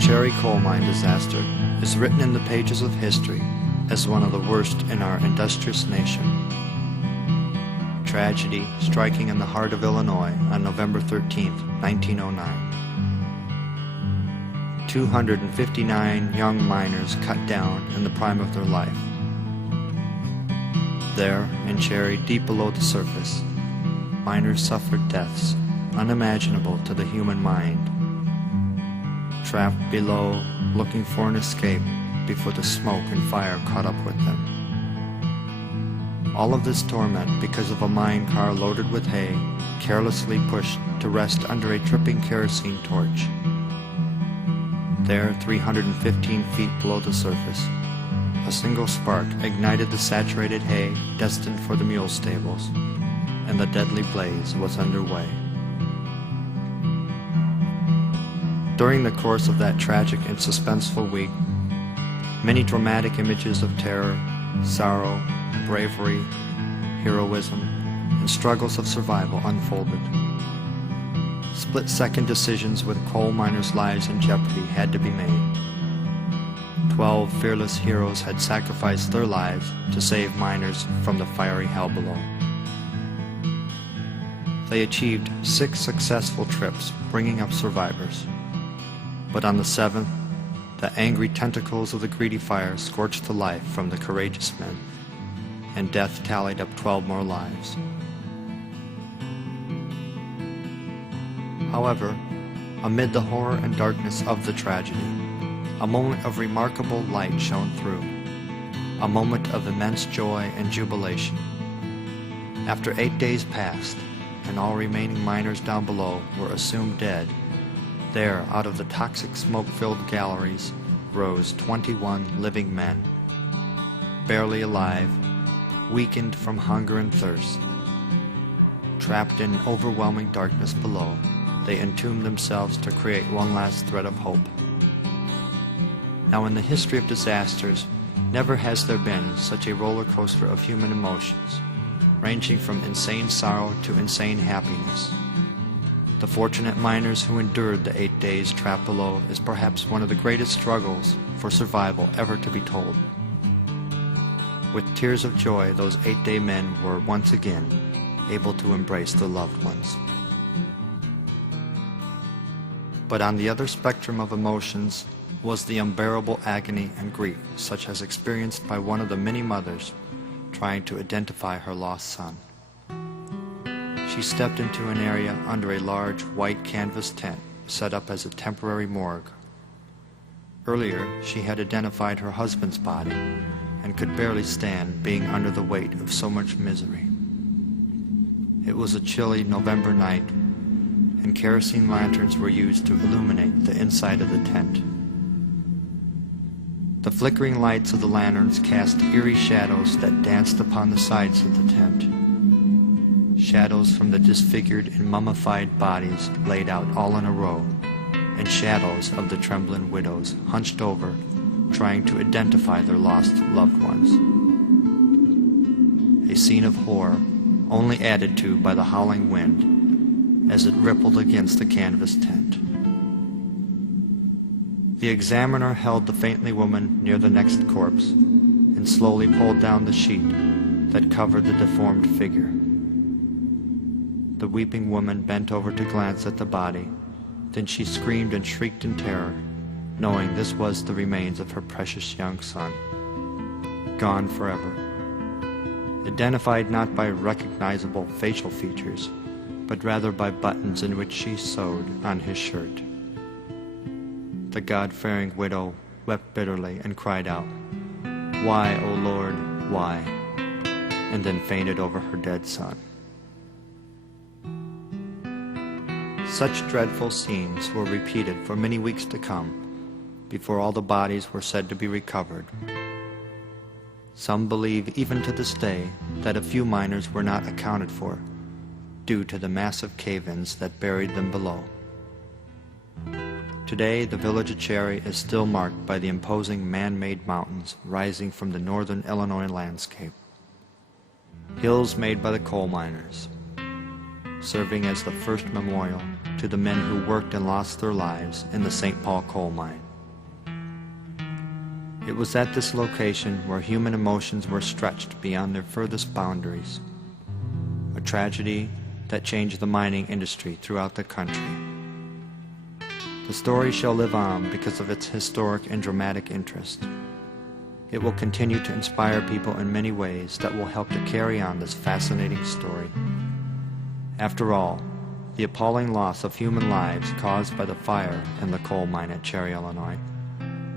Cherry coal mine disaster is written in the pages of history as one of the worst in our industrious nation. Tragedy striking in the heart of Illinois on November 13, 1909. 259 young miners cut down in the prime of their life. There, in Cherry, deep below the surface, miners suffered deaths unimaginable to the human mind. Trapped below, looking for an escape before the smoke and fire caught up with them. All of this torment because of a mine car loaded with hay, carelessly pushed to rest under a dripping kerosene torch. There, 315 feet below the surface, a single spark ignited the saturated hay destined for the mule stables, and the deadly blaze was underway. During the course of that tragic and suspenseful week, many dramatic images of terror, sorrow, bravery, heroism, and struggles of survival unfolded. Split-second decisions with coal miners' lives in jeopardy had to be made. 12 fearless heroes had sacrificed their lives to save miners from the fiery hell below. They achieved 6 successful trips, bringing up survivors. But on the 7th, the angry tentacles of the greedy fire scorched the life from the courageous men, and death tallied up 12 more lives. However, amid the horror and darkness of the tragedy, a moment of remarkable light shone through, a moment of immense joy and jubilation. After 8 days passed, and all remaining miners down below were assumed dead, there, out of the toxic smoke-filled galleries, rose 21 living men, barely alive, weakened from hunger and thirst. Trapped in overwhelming darkness below, they entombed themselves to create one last thread of hope. Now, in the history of disasters, never has there been such a roller coaster of human emotions, ranging from insane sorrow to insane happiness. The fortunate miners who endured the 8 days trapped below is perhaps one of the greatest struggles for survival ever to be told. With tears of joy, those 8-day men were once again able to embrace their loved ones. But on the other spectrum of emotions was the unbearable agony and grief such as experienced by one of the many mothers trying to identify her lost son. She stepped into an area under a large white canvas tent set up as a temporary morgue. Earlier, she had identified her husband's body and could barely stand, being under the weight of so much misery. It was a chilly November night, and kerosene lanterns were used to illuminate the inside of the tent. The flickering lights of the lanterns cast eerie shadows that danced upon the sides of the tent. Shadows from the disfigured and mummified bodies laid out all in a row, and shadows of the trembling widows hunched over, trying to identify their lost loved ones. A scene of horror, only added to by the howling wind as it rippled against the canvas tent. The examiner held the faintly woman near the next corpse and slowly pulled down the sheet that covered the deformed figure. The weeping woman bent over to glance at the body. Then she screamed and shrieked in terror, knowing this was the remains of her precious young son, gone forever. Identified not by recognizable facial features, but rather by buttons in which she sewed on his shirt. The God-fearing widow wept bitterly and cried out, "Why, O Lord, why?" and then fainted over her dead son. Such dreadful scenes were repeated for many weeks to come before all the bodies were said to be recovered. Some believe even to this day that a few miners were not accounted for due to the massive cave-ins that buried them below. Today, the village of Cherry is still marked by the imposing man-made mountains rising from the northern Illinois landscape. Hills made by the coal miners, serving as the first memorial to the men who worked and lost their lives in the St. Paul coal mine. It was at this location where human emotions were stretched beyond their furthest boundaries. A tragedy that changed the mining industry throughout the country. The story shall live on because of its historic and dramatic interest. It will continue to inspire people in many ways that will help to carry on this fascinating story. After all, the appalling loss of human lives caused by the fire in the coal mine at Cherry, Illinois,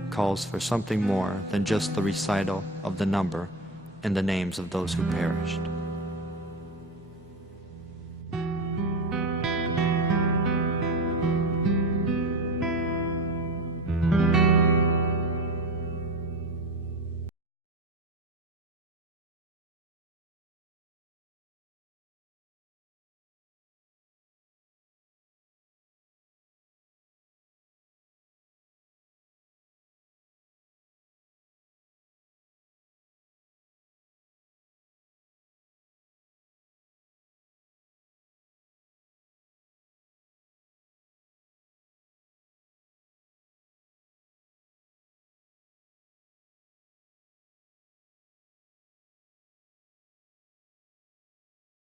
calls for something more than just the recital of the number and the names of those who perished.